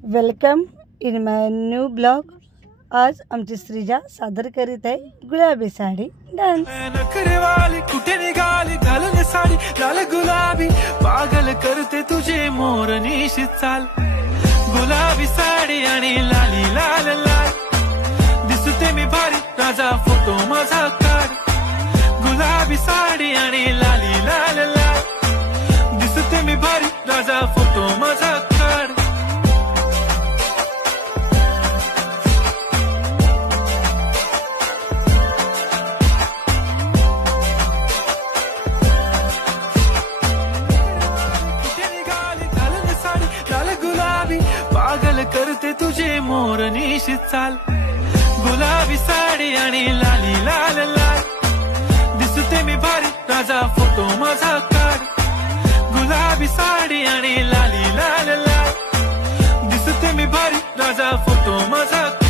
Welcome in my new blog. आज आमची श्रीजा सादर करीत आहे गुलाबी साडी डान्स। नखरेवाली कुठे निघाली घालून साडी लाल गुलाबी, पागल करते तुझे मोर निशित चाल। गुलाबी साडी आणि लाली लाल लाल, दिसते मी भारी राजा फोटो माझा काढ। गुलाबी साडी आणि लाली लाल लाल, दिसते मी भारी राजा फोटो माझा काढ। पागल करते तुझे मोर निशित चाल। गुलाबी साडी आणि लाली लाल लाल, दिसते मी भारी राजा फोटो माझा काढ। गुलाबी साडी आणि लाली लाल लाल, दिसते मी भारी राजा फोटो माझा काढ।